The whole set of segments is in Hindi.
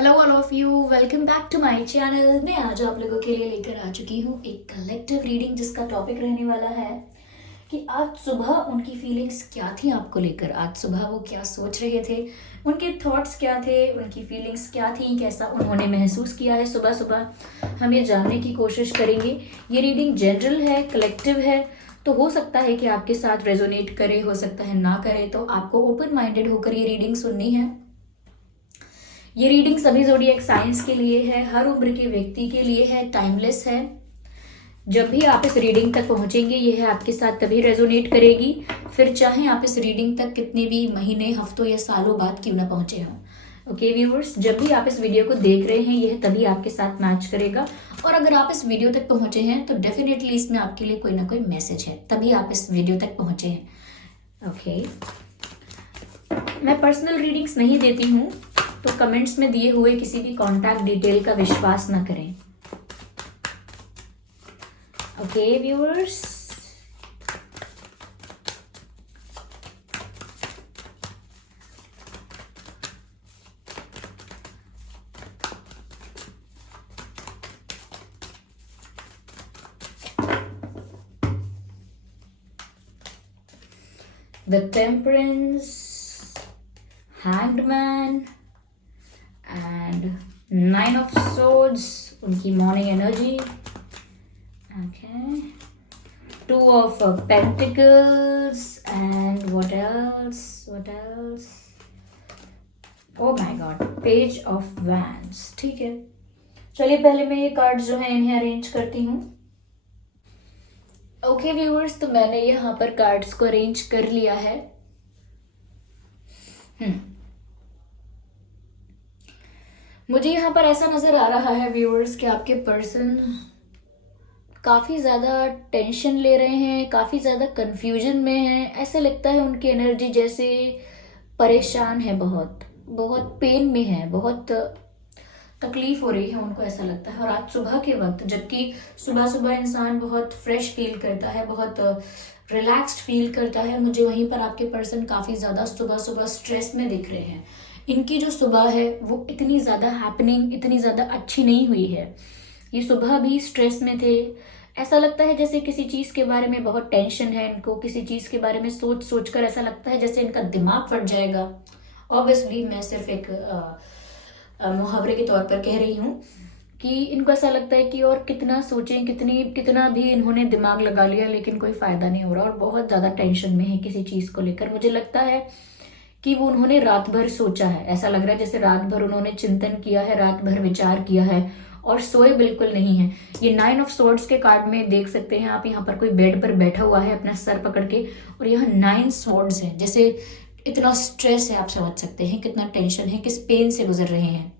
Hello all of you, welcome back to my channel. मैं आज आप लोगों के लिए लेकर आ चुकी हूँ एक कलेक्टिव रीडिंग जिसका टॉपिक रहने वाला है कि आज सुबह उनकी फीलिंग्स क्या थी आपको लेकर। आज सुबह वो क्या सोच रहे थे, उनके थॉट्स क्या थे, उनकी फीलिंग्स क्या थी, कैसा उन्होंने महसूस किया है सुबह सुबह। हम ये जानने की कोशिश करेंगे। ये रीडिंग जनरल है, कलेक्टिव है, तो हो सकता है कि आपके साथ रेजोनेट करे, हो सकता है ना करे। तो आपको ओपन माइंडेड होकर ये रीडिंग सुननी है। ये रीडिंग सभी ज़ोडिएक साइंस के लिए है, हर उम्र के व्यक्ति के लिए है, टाइमलेस है। जब भी आप इस रीडिंग तक पहुंचेंगे यह आपके साथ तभी रेजोनेट करेगी, फिर चाहे आप इस रीडिंग तक कितने भी महीने, हफ्तों या सालों बाद क्यों ना पहुंचे हों। ओके व्यूवर्स, जब भी आप इस वीडियो को देख रहे हैं यह तभी आपके साथ मैच करेगा। और अगर आप इस वीडियो तक पहुंचे हैं तो डेफिनेटली इसमें आपके लिए कोई ना कोई मैसेज है, तभी आप इस वीडियो तक पहुंचे हैं। ओके, मैं पर्सनल रीडिंग्स नहीं देती हूँ, तो कमेंट्स में दिए हुए किसी भी कॉन्टैक्ट डिटेल का विश्वास न करें। Okay viewers, the temperance, hanged man and 9 of swords, उनकी morning energy. Okay, 2 of pentacles and what else? Oh my god, page of wands। ठीक है, चलिए पहले मैं ये कार्ड जो है इन्हें अरेंज करती हूँ। ओके व्यूअर्स, तो मैंने यहाँ पर कार्ड्स को अरेंज कर लिया है। मुझे यहाँ पर ऐसा नजर आ रहा है व्यूअर्स कि आपके पर्सन काफ़ी ज़्यादा टेंशन ले रहे हैं, काफ़ी ज़्यादा कंफ्यूजन में हैं। ऐसे लगता है उनकी एनर्जी जैसे परेशान है, बहुत बहुत पेन में है, बहुत तकलीफ हो रही है उनको, ऐसा लगता है। और आज सुबह के वक्त, जबकि सुबह सुबह इंसान बहुत फ्रेश फील करता है, बहुत रिलैक्स्ड फील करता है, मुझे वहीं पर आपके पर्सन काफ़ी ज़्यादा सुबह सुबह स्ट्रेस में दिख रहे हैं। इनकी जो सुबह है वो इतनी ज़्यादा हैपनिंग, इतनी ज़्यादा अच्छी नहीं हुई है। ये सुबह भी स्ट्रेस में थे। ऐसा लगता है जैसे किसी चीज़ के बारे में बहुत टेंशन है इनको, किसी चीज़ के बारे में सोच सोच कर ऐसा लगता है जैसे इनका दिमाग फट जाएगा। ऑब्वियसली मैं सिर्फ एक मुहावरे के तौर पर कह रही हूँ कि इनको ऐसा लगता है कि और कितना सोचें, कितना भी इन्होंने दिमाग लगा लिया लेकिन कोई फ़ायदा नहीं हो रहा, और बहुत ज़्यादा टेंशन में है किसी चीज़ को लेकर। मुझे लगता है कि वो उन्होंने रात भर सोचा है, ऐसा लग रहा है जैसे रात भर उन्होंने चिंतन किया है, रात भर विचार किया है और सोए बिल्कुल नहीं है। ये 9 ऑफ swords के कार्ड में देख सकते हैं आप, यहाँ पर कोई बेड पर बैठा हुआ है अपना सर पकड़ के, और यहाँ 9 swords है। जैसे इतना स्ट्रेस है, आप समझ सकते हैं कितना टेंशन है, किस पेन से गुजर रहे हैं।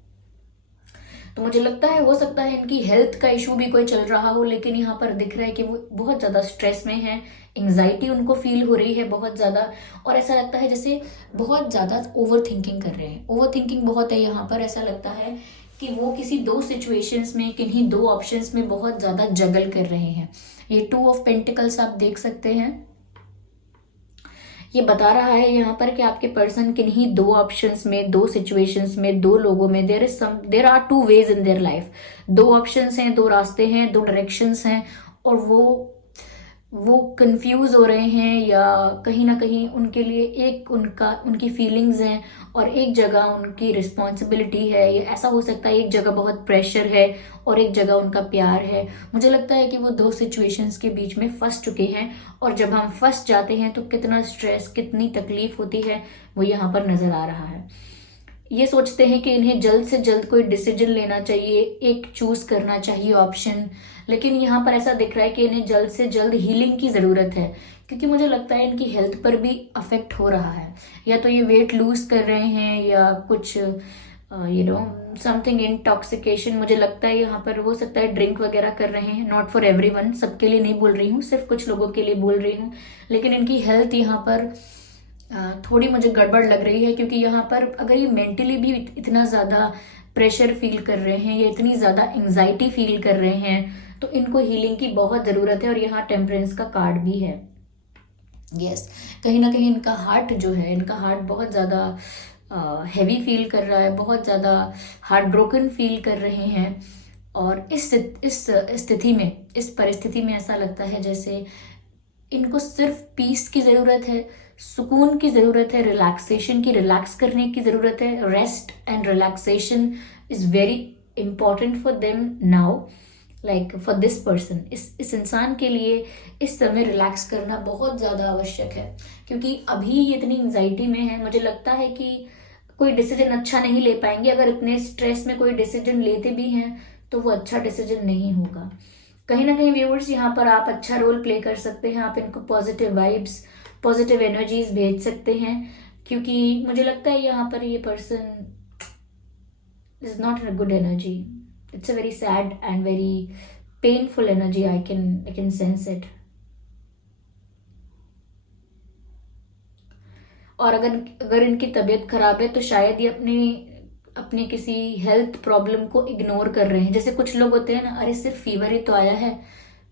तो मुझे लगता है हो सकता है इनकी हेल्थ का इशू भी कोई चल रहा हो, लेकिन यहाँ पर दिख रहा है कि वो बहुत ज़्यादा स्ट्रेस में है। एंग्जाइटी उनको फील हो रही है बहुत ज़्यादा, और ऐसा लगता है जैसे बहुत ज़्यादा ओवर थिंकिंग कर रहे हैं। ओवर थिंकिंग बहुत है यहाँ पर। ऐसा लगता है कि वो किसी 2 सिचुएशंस में, किन्हीं 2 ऑप्शंस में बहुत ज़्यादा जगल कर रहे हैं। ये 2 ऑफ पेंटिकल्स आप देख सकते हैं। ये बता रहा है यहाँ पर कि आपके पर्सन किन्हीं 2 ऑप्शंस में, 2 सिचुएशंस में, 2 लोगों में, there are 2 ways in their life. 2 options हैं, 2 रास्ते हैं, 2 डायरेक्शंस हैं, और वो कंफ्यूज हो रहे हैं, या कहीं ना कहीं उनके लिए एक उनकी फीलिंग्स हैं और एक जगह उनकी रिस्पॉन्सिबिलिटी है। ये ऐसा हो सकता है एक जगह बहुत प्रेशर है और एक जगह उनका प्यार है। मुझे लगता है कि वो 2 सिचुएशंस के बीच में फंस चुके हैं, और जब हम फंस जाते हैं तो कितना स्ट्रेस, कितनी तकलीफ होती है वो यहाँ पर नजर आ रहा है। ये सोचते हैं कि इन्हें जल्द से जल्द कोई डिसीजन लेना चाहिए, एक चूज करना चाहिए ऑप्शन, लेकिन यहाँ पर ऐसा दिख रहा है कि इन्हें जल्द से जल्द हीलिंग की ज़रूरत है, क्योंकि मुझे लगता है इनकी हेल्थ पर भी अफेक्ट हो रहा है। या तो ये वेट लूज कर रहे हैं या कुछ समथिंग इंटॉक्सिकेशन, मुझे लगता है यहाँ पर हो सकता है ड्रिंक वगैरह कर रहे हैं। नॉट फॉर एवरीवन, सबके लिए नहीं बोल रही हूँ, सिर्फ कुछ लोगों के लिए बोल रही हूँ। लेकिन इनकी हेल्थ यहाँ पर थोड़ी मुझे गड़बड़ लग रही है, क्योंकि यहाँ पर अगर ये मेंटली भी इतना ज़्यादा प्रेशर फील कर रहे हैं या इतनी ज़्यादा एंग्जाइटी फील कर रहे हैं तो इनको हीलिंग की बहुत ज़रूरत है। और यहाँ टेम्परेंस का कार्ड भी है। यस, कहीं ना कहीं इनका हार्ट जो है, इनका हार्ट बहुत ज़्यादा हैवी फील कर रहा है, बहुत ज़्यादा हार्ट ब्रोकन फील कर रहे हैं। और इस स्थिति में, इस परिस्थिति में ऐसा लगता है जैसे इनको सिर्फ पीस की ज़रूरत है, सुकून की ज़रूरत है, रिलैक्सेशन की, रिलैक्स करने की ज़रूरत है। Rest and relaxation is very important for them now, like for this person. इस इंसान के लिए इस समय रिलैक्स करना बहुत ज़्यादा आवश्यक है, क्योंकि अभी ये इतनी एंजाइटी में है। मुझे लगता है कि कोई डिसीजन अच्छा नहीं ले पाएंगे। अगर इतने स्ट्रेस में कोई डिसीजन लेते भी हैं तो वो अच्छा डिसीजन नहीं होगा। कहीं ना कहीं व्यूअर्स, यहाँ पर आप अच्छा रोल प्ले कर सकते हैं। आप इनको पॉजिटिव वाइब्स, पॉजिटिव एनर्जीज भेज सकते हैं, क्योंकि मुझे लगता है यहाँ पर ये person is not in a good energy. It's a very sad and very painful energy. I can sense it. और अगर इनकी तबीयत खराब है तो शायद ये अपने किसी हेल्थ प्रॉब्लम को इग्नोर कर रहे हैं। जैसे कुछ लोग होते हैं ना, अरे सिर्फ फीवर ही तो आया है,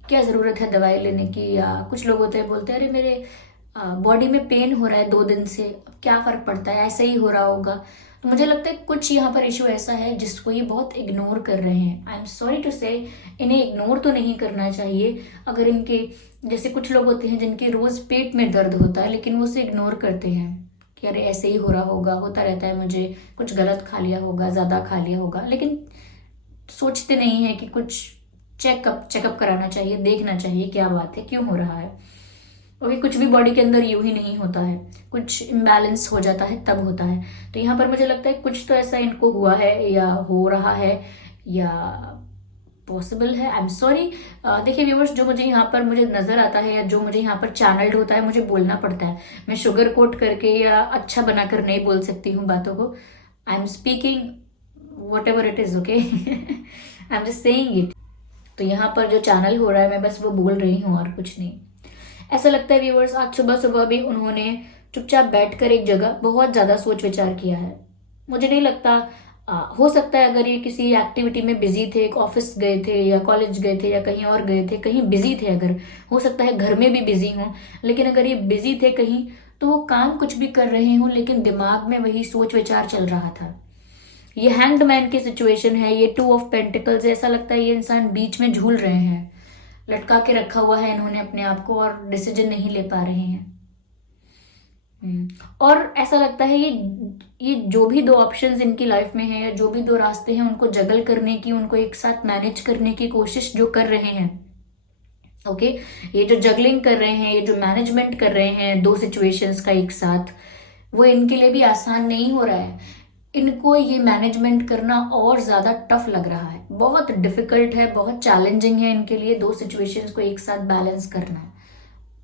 क्या ज़रूरत है दवाई लेने की। या कुछ लोग होते हैं बोलते हैं अरे मेरे बॉडी में पेन हो रहा है 2 दिन से, अब क्या फ़र्क पड़ता है, ऐसे ही हो रहा होगा। तो मुझे लगता है कुछ यहाँ पर इशू ऐसा है जिसको ये बहुत इग्नोर कर रहे हैं। आई एम सॉरी टू से, इन्हें इग्नोर तो नहीं करना चाहिए। अगर इनके जैसे कुछ लोग होते हैं जिनके रोज़ पेट में दर्द होता है लेकिन वो उसे इग्नोर करते हैं कि अरे ऐसे ही हो रहा होगा, होता रहता है, मुझे कुछ गलत खा लिया होगा, ज़्यादा खा लिया होगा। लेकिन सोचते नहीं है कि कुछ चेकअप कराना चाहिए, देखना चाहिए क्या बात है, क्यों हो रहा है। और कुछ भी बॉडी के अंदर यूं ही नहीं होता है, कुछ इम्बैलेंस हो जाता है तब होता है। तो यहाँ पर मुझे लगता है कुछ तो ऐसा इनको हुआ है या हो रहा है या पॉसिबल है। I am sorry. देखिए व्यूअर्स, जो मुझे यहाँ पर मुझे नजर आता है या जो मुझे यहाँ पर चैनल्ड होता है, मुझे बोलना पड़ता है। मैं शुगर कोट करके या अच्छा बनाकर नहीं बोल सकती हूँ बातों को। I am speaking what ever it is, okay. I am just saying it. तो यहाँ पर जो चैनल हो रहा है मैं बस वो बोल रही हूँ और कुछ नहीं। ऐसा लगता है व्यूअर्स, आज सुबह सुबह भी उन्होंने चुपचाप बैठकर एक जगह बहुत ज्यादा सोच विचार किया है। मुझे नहीं लगता, हो सकता है अगर ये किसी एक्टिविटी में बिजी थे, एक ऑफिस गए थे या कॉलेज गए थे या कहीं और गए थे, कहीं बिजी थे, अगर हो सकता है घर में भी बिजी हों, लेकिन अगर ये बिजी थे कहीं तो वो काम कुछ भी कर रहे हों लेकिन दिमाग में वही सोच विचार चल रहा था। ये हैंग्ड मैन की सिचुएशन है, ये 2 ऑफ पेंटिकल्स। ऐसा लगता है ये इंसान बीच में झूल रहे हैं, लटका के रखा हुआ है इन्होंने अपने आप को और डिसीजन नहीं ले पा रहे हैं। और ऐसा लगता है ये जो भी 2 ऑप्शंस इनकी लाइफ में है, जो भी 2 रास्ते हैं, उनको जगल करने की, उनको एक साथ मैनेज करने की कोशिश जो कर रहे हैं, ओके, ये जो जगलिंग कर रहे हैं, ये जो मैनेजमेंट कर रहे हैं 2 सिचुएशंस का एक साथ, वो इनके लिए भी आसान नहीं हो रहा है। इनको ये मैनेजमेंट करना और ज्यादा टफ लग रहा है, बहुत डिफिकल्ट है, बहुत चैलेंजिंग है इनके लिए 2 सिचुएशंस को एक साथ बैलेंस करना।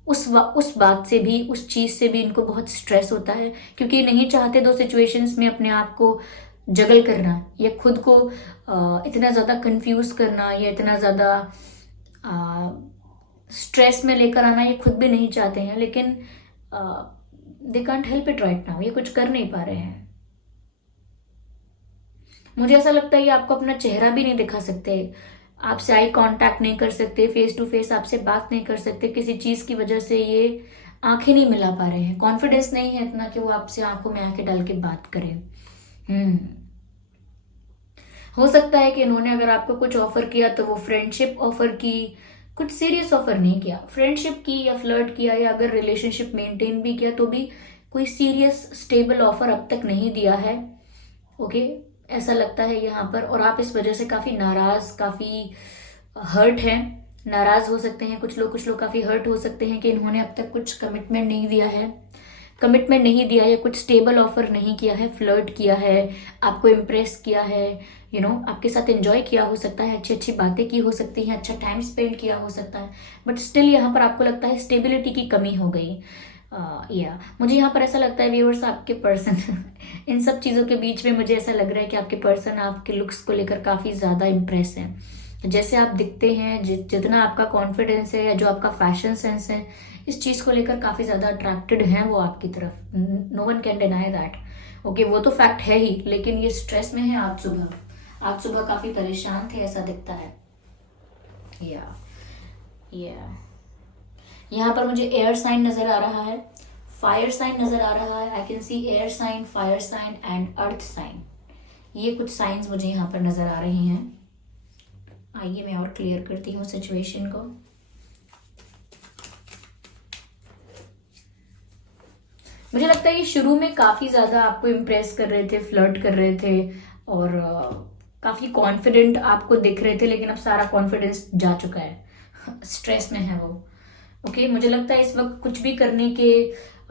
उस बात से भी, उस चीज से भी इनको बहुत स्ट्रेस होता है, क्योंकि नहीं चाहते 2 सिचुएशंस में अपने आप को जगल करना या खुद को इतना ज्यादा कंफ्यूज करना या इतना ज्यादा स्ट्रेस में लेकर आना, ये खुद भी नहीं चाहते हैं, लेकिन they can't help it right now. ये कुछ कर नहीं पा रहे हैं। मुझे ऐसा लगता है ये आपको अपना चेहरा भी नहीं दिखा सकते, आपसे आई कांटेक्ट नहीं कर सकते, फेस टू फेस आपसे बात नहीं कर सकते। किसी चीज की वजह से ये आंखें नहीं मिला पा रहे हैं, कॉन्फिडेंस नहीं है इतना कि वो आपसे आंखों में आंखें डाल के बात करें। हो सकता है कि इन्होंने अगर आपको कुछ ऑफर किया तो वो फ्रेंडशिप ऑफर की, कुछ सीरियस ऑफर नहीं किया, फ्रेंडशिप की या फ्लर्ट किया, या अगर रिलेशनशिप मेंटेन भी किया तो भी कोई सीरियस स्टेबल ऑफर अब तक नहीं दिया है, ओके। ऐसा लगता है यहाँ पर। और आप इस वजह से काफी नाराज, काफी हर्ट हैं, नाराज हो सकते हैं कुछ लोग काफी हर्ट हो सकते हैं कि इन्होंने अब तक कुछ कमिटमेंट नहीं दिया है, कुछ स्टेबल ऑफर नहीं किया है, फ्लर्ट किया है, आपको इम्प्रेस किया है, आपके साथ एंजॉय किया हो सकता है, अच्छी अच्छी बातें की हो सकती हैं, अच्छा टाइम स्पेंड किया हो सकता है, बट स्टिल यहाँ पर आपको लगता है स्टेबिलिटी की कमी हो गई। मुझे यहाँ पर ऐसा लगता है व्यूअर्स, आपके पर्सन इन सब चीज़ों के बीच में मुझे ऐसा लग रहा है कि आपके पर्सन आपके लुक्स को लेकर काफ़ी ज़्यादा इम्प्रेस है। जैसे आप दिखते हैं, जितना आपका कॉन्फिडेंस है या जो आपका फैशन सेंस है, इस चीज़ को लेकर काफ़ी ज़्यादा अट्रैक्टेड हैं वो आपकी तरफ। No one can deny that, okay, वो तो फैक्ट है ही। लेकिन ये स्ट्रेस में है। आज सुबह काफ़ी परेशान थे, ऐसा दिखता है। या यहाँ पर मुझे एयर साइन नजर आ रहा है, फायर साइन नजर आ रहा है। I can see air sign, fire sign and earth sign. ये कुछ साइंस मुझे यहाँ पर नजर आ रहे हैं। आइए मैं और क्लियर करती हूँ सिचुएशन को। मुझे लगता है कि शुरू में काफी ज्यादा आपको इम्प्रेस कर रहे थे, फ्लर्ट कर रहे थे और काफी कॉन्फिडेंट आपको दिख रहे थे, लेकिन अब सारा कॉन्फिडेंस जा चुका है, स्ट्रेस में है वो। ओके, मुझे लगता है इस वक्त कुछ भी करने के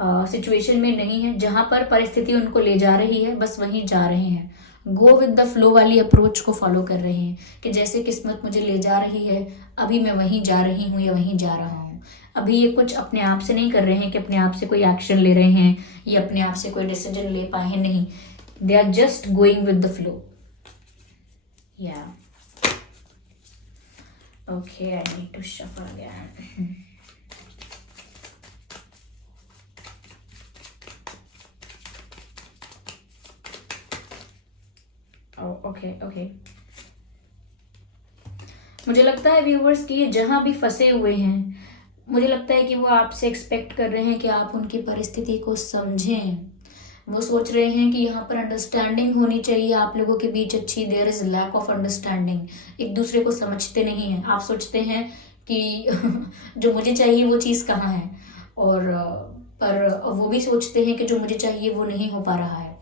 सिचुएशन में नहीं है। जहां पर परिस्थिति उनको ले जा रही है बस वहीं जा रहे हैं। गो विद द फ्लो वाली अप्रोच को फॉलो कर रहे हैं कि जैसे किस्मत मुझे ले जा रही है अभी मैं वहीं जा रही हूँ या वहीं जा रहा हूँ। अभी ये कुछ अपने आप से नहीं कर रहे हैं कि अपने आप से कोई एक्शन ले रहे हैं या अपने आप से कोई डिसीजन ले पाए हैं, नहीं। They are just going with the flow. या okay, I need to shuffle again. Okay, मुझे लगता है व्यूवर्स कि जहां भी फंसे हुए हैं, मुझे लगता है कि वो आपसे एक्सपेक्ट कर रहे हैं कि आप उनकी परिस्थिति को समझें। वो सोच रहे हैं कि यहाँ पर अंडरस्टैंडिंग होनी चाहिए आप लोगों के बीच अच्छी। There is lack of understanding. एक दूसरे को समझते नहीं हैं। आप सोचते हैं कि जो मुझे चाहिए वो चीज़ कहाँ है, और पर वो भी सोचते हैं कि जो मुझे चाहिए वो नहीं हो पा रहा है।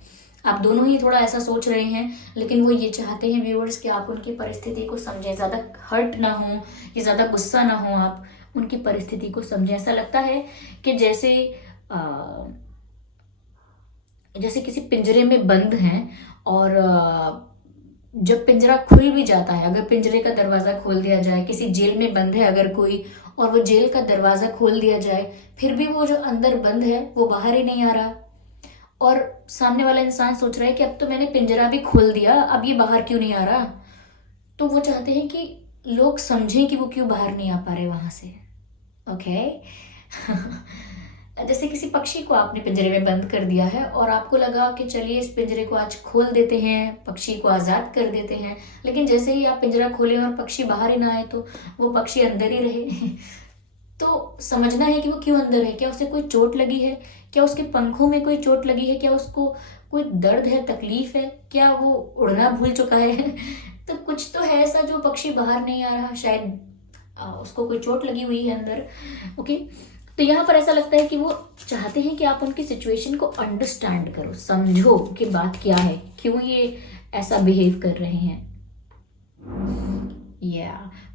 आप दोनों ही थोड़ा ऐसा सोच रहे हैं, लेकिन वो ये चाहते हैं व्यूअर्स कि आप उनकी परिस्थिति को समझें, ज़्यादा हर्ट ना हो या ज़्यादा गुस्सा ना हो, आप उनकी परिस्थिति को समझें। ऐसा लगता है कि जैसे किसी पिंजरे में बंद हैं और जब पिंजरा खुल भी जाता है, अगर पिंजरे का दरवाज़ा खोल दिया जाए, किसी जेल में बंद है अगर कोई, और वो जेल का दरवाज़ा खोल दिया जाए, फिर भी वो जो अंदर बंद है वो बाहर ही नहीं आ रहा, और सामने वाला इंसान सोच रहा है कि अब तो मैंने पिंजरा भी खोल दिया, अब ये बाहर क्यों नहीं आ रहा। तो वो चाहते हैं कि लोग समझें कि वो क्यों बाहर नहीं आ पा रहे वहां से। ओके जैसे किसी पक्षी को आपने पिंजरे में बंद कर दिया है और आपको लगा कि चलिए इस पिंजरे को आज खोल देते हैं, पक्षी को आज़ाद कर देते हैं, लेकिन जैसे ही आप पिंजरा खोले और पक्षी बाहर ही ना आए तो वो पक्षी अंदर ही रहे। तो समझना है कि वो क्यों अंदर है। क्या उसे कोई चोट लगी है? क्या उसके पंखों में कोई चोट लगी है? क्या उसको कोई दर्द है, तकलीफ है? क्या वो उड़ना भूल चुका है? तो कुछ तो है ऐसा जो पक्षी बाहर नहीं आ रहा, शायद उसको कोई चोट लगी हुई है अंदर। ओके, तो यहाँ पर ऐसा लगता है कि वो चाहते हैं कि आप उनकी सिचुएशन को अंडरस्टैंड करो, समझो कि बात क्या है, क्यों ये ऐसा बिहेव कर रहे हैं।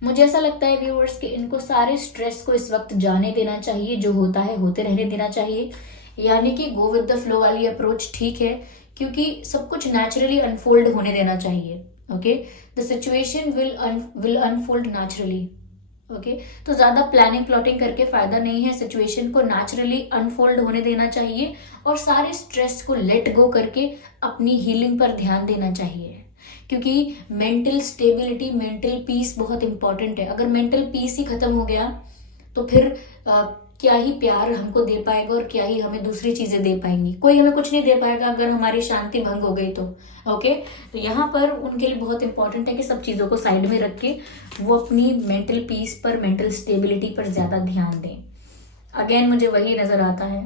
मुझे ऐसा लगता है व्यूअर्स कि इनको सारे स्ट्रेस को इस वक्त जाने देना चाहिए, जो होता है होते रहने देना चाहिए। यानी कि गो विद द फ्लो वाली अप्रोच ठीक है, क्योंकि सब कुछ नेचुरली अनफोल्ड होने देना चाहिए। Okay, the situation will unfold naturally. Okay, तो ज्यादा प्लानिंग प्लॉटिंग करके फायदा नहीं है। सिचुएशन को नेचुरली अनफोल्ड होने देना चाहिए और सारे स्ट्रेस को लेट गो करके अपनी हीलिंग पर ध्यान देना चाहिए, क्योंकि मेंटल स्टेबिलिटी, मेंटल पीस बहुत इंपॉर्टेंट है। अगर मेंटल पीस ही खत्म हो गया तो फिर क्या ही प्यार हमको दे पाएगा और क्या ही हमें दूसरी चीजें दे पाएंगी। कोई हमें कुछ नहीं दे पाएगा अगर हमारी शांति भंग हो गई तो। ओके, तो यहाँ पर उनके लिए बहुत इंपॉर्टेंट है कि सब चीजों को साइड में रख के वो अपनी मेंटल पीस पर, मेंटल स्टेबिलिटी पर ज्यादा ध्यान दें। अगेन मुझे वही नजर आता है,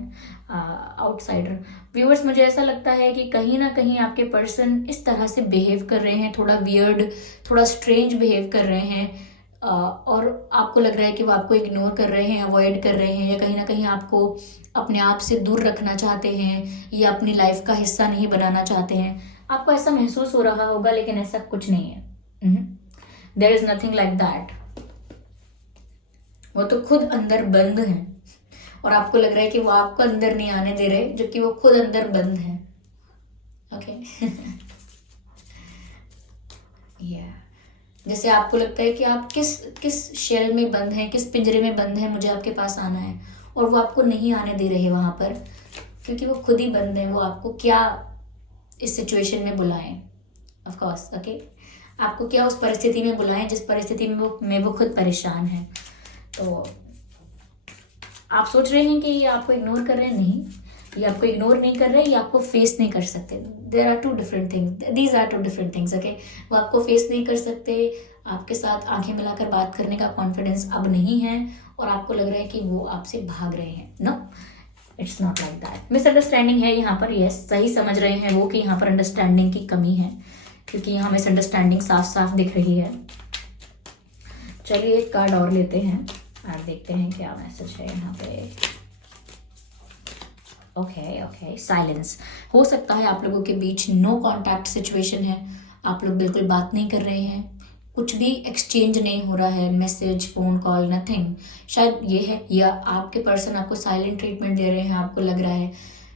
आउटसाइडर। व्यूअर्स, मुझे ऐसा लगता है कि कहीं ना कहीं आपके पर्सन इस तरह से बिहेव कर रहे हैं, थोड़ा वियर्ड, थोड़ा स्ट्रेंज बिहेव कर रहे हैं, और आपको लग रहा है कि वो आपको इग्नोर कर रहे हैं, अवॉइड कर रहे हैं, या कहीं ना कहीं आपको अपने आप से दूर रखना चाहते हैं या अपनी लाइफ का हिस्सा नहीं बनाना चाहते हैं। आपको ऐसा महसूस हो रहा होगा, लेकिन ऐसा कुछ नहीं है। There is nothing like that. वो तो खुद अंदर बंद है और आपको लग रहा है कि वो आपको अंदर नहीं आने दे रहे, जबकि वो खुद अंदर बंद है। ओके जैसे आपको लगता है कि आप किस शेल में बंद हैं, किस पिंजरे में बंद हैं, मुझे आपके पास आना है, और वो आपको नहीं आने दे रहे वहां पर, क्योंकि वो खुद ही बंद है। वो आपको क्या इस सिचुएशन में बुलाएं, ऑफ कोर्स। ओके, आपको क्या उस परिस्थिति में बुलाएं जिस परिस्थिति में वो खुद परेशान है। तो आप सोच रहे हैं कि ये आपको इग्नोर कर रहे हैं, नहीं, ये आपको इग्नोर नहीं कर रहे, ये आपको फेस नहीं कर सकते। There are two different things, these are two different things. Okay, वो आपको फेस नहीं कर सकते, आपके साथ आंखें मिलाकर बात करने का कॉन्फिडेंस अब नहीं है, और आपको लग रहा है कि वो आपसे भाग रहे हैं। No, it's not like that. Misunderstanding है यहाँ पर, यस, सही समझ रहे हैं वो कि यहाँ पर अंडरस्टैंडिंग की कमी है, क्योंकि यहाँ मिसअंडरस्टैंडिंग साफ साफ दिख रही है। चलिए एक कार्ड और लेते हैं और देखते हैं क्या मैसेज है यहाँ पे। Okay, silence. हो सकता है आप लोगों के बीच नो कांटेक्ट सिचुएशन है, आप लोग बिल्कुल बात नहीं कर रहे हैं, कुछ भी एक्सचेंज नहीं हो रहा है, मैसेज, फोन कॉल, नथिंग। शायद ये है, या आपके पर्सन आपको साइलेंट ट्रीटमेंट दे रहे हैं, आपको लग रहा है।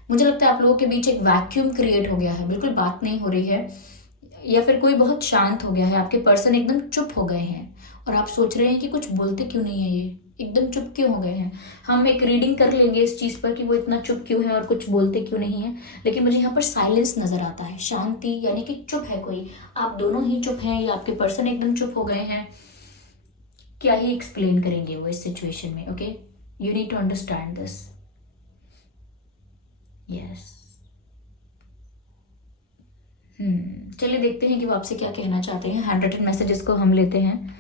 मुझे लगता है आप लोगों के बीच एक वैक्यूम क्रिएट हो गया है, बिल्कुल बात नहीं हो रही है, या फिर कोई बहुत शांत हो गया है, आपके पर्सन एकदम चुप हो गए हैं और आप सोच रहे हैं कि कुछ बोलते क्यों नहीं है, ये एकदम चुप क्यों हो गए हैं। हम एक रीडिंग कर लेंगे इस चीज़ पर कि वो इतना चुप क्यों है और कुछ बोलते क्यों नहीं है, लेकिन मुझे यहाँ पर साइलेंस नजर आता है, शांति, यानी कि चुप है कोई, आप दोनों ही चुप हैं या आपके पर्सन एकदम चुप हो गए हैं। क्या ही एक्सप्लेन करेंगे वो इस सिचुएशन में। Okay, you need to understand this. Yes, चलिए देखते हैं कि वो आपसे क्या कहना चाहते हैं। हैंड रिटन मैसेजेस को हम लेते हैं,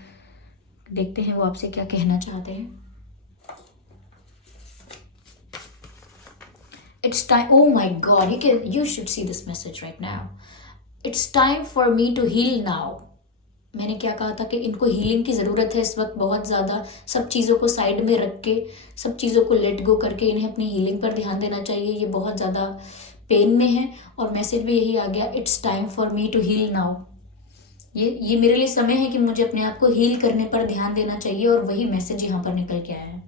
देखते हैं वो आपसे क्या कहना चाहते हैं। It's time. Oh my God, you should see this message right now. It's time for me to heal now. मैंने क्या कहा था कि इनको हीलिंग की ज़रूरत है इस वक्त बहुत ज़्यादा। सब चीज़ों को साइड में रख के, सब चीज़ों को लेट गो करके इन्हें अपनी हीलिंग पर ध्यान देना चाहिए। ये बहुत ज़्यादा पेन में है और मैसेज भी यही आ गया, it's time for me to heal now. ये मेरे लिए समय है कि मुझे अपने आप को हील करने पर ध्यान देना चाहिए, और वही मैसेज यहाँ पर निकल के आया है।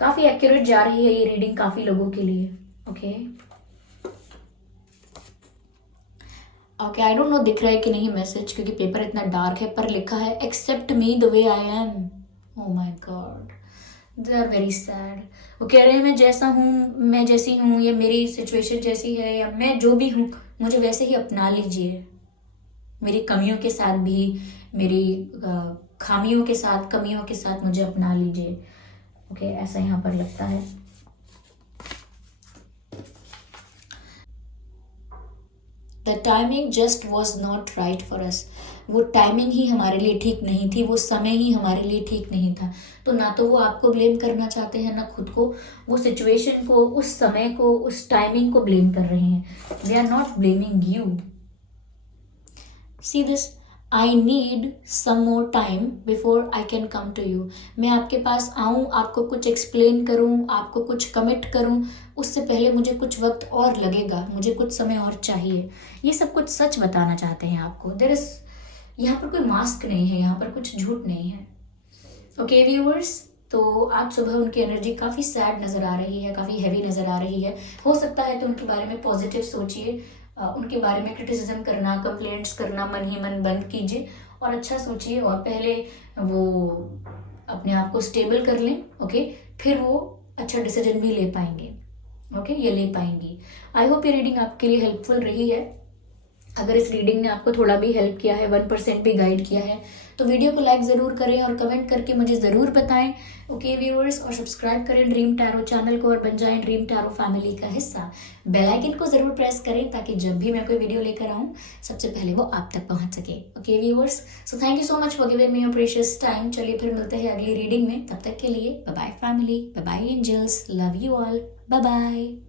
काफ़ी एक्यूरेट जा रही है ये रीडिंग काफ़ी लोगों के लिए। ओके, आई डोंट नो दिख रहा है कि नहीं मैसेज, क्योंकि पेपर इतना डार्क है, पर लिखा है accept me the way I am. Oh my God, they are very sad. वो कह रहे हैं मैं जैसा हूँ, मैं जैसी हूँ, या मेरी सिचुएशन जैसी है, या मैं जो भी हूँ मुझे वैसे ही अपना लीजिए, मेरी कमियों के साथ भी, मेरी खामियों के साथ, कमियों के साथ मुझे अपना लीजिए। ओके, ऐसा यहाँ पर लगता है। The timing just was not right for us. वो टाइमिंग ही हमारे लिए ठीक नहीं थी, वो समय ही हमारे लिए ठीक नहीं था। तो ना तो वो आपको ब्लेम करना चाहते हैं, ना खुद को, वो सिचुएशन को, उस समय को, उस टाइमिंग को ब्लेम कर रहे हैं। They are not blaming you. See this, I need some more time before I can come to you. मैं आपके पास आऊँ, आपको कुछ एक्सप्लेन करूँ, आपको कुछ कमिट करूँ, उससे पहले मुझे कुछ वक्त और लगेगा, मुझे कुछ समय और चाहिए। ये सब कुछ सच बताना चाहते हैं आपको। देयर इज, यहाँ पर कोई मास्क नहीं है, यहाँ पर कुछ झूठ नहीं है। ओके व्यूअर्स, तो आज सुबह उनकी एनर्जी काफ़ी सैड नज़र आ रही है, काफ़ी हैवी नज़र आ रही है। हो सकता है तो उनके बारे में पॉजिटिव सोचिए, उनके बारे में क्रिटिसिज्म करना, कंप्लेंट्स करना मन ही मन बंद कीजिए और अच्छा सोचिए, और पहले वो अपने आप को स्टेबल कर लें। ओके, फिर वो अच्छा डिसीजन भी ले पाएंगे। ओके, ये ले पाएंगी। आई होप ये रीडिंग आपके लिए हेल्पफुल रही है। अगर इस रीडिंग ने आपको थोड़ा भी हेल्प किया है, 1% भी गाइड किया है, तो वीडियो को लाइक ज़रूर करें और कमेंट करके मुझे ज़रूर बताएं। ओके व्यूअर्स, और सब्सक्राइब करें ड्रीम टैरो चैनल को और बन जाएं ड्रीम टैरो फैमिली का हिस्सा। बेल आइकन को ज़रूर प्रेस करें ताकि जब भी मैं कोई वीडियो लेकर आऊँ सबसे पहले वो आप तक पहुँच सके। Okay viewers, so thank you so much for giving me your precious time. चलिए फिर मिलते हैं अगली रीडिंग में, तब तक के लिए bye bye family, bye bye angels, love you all, bye bye.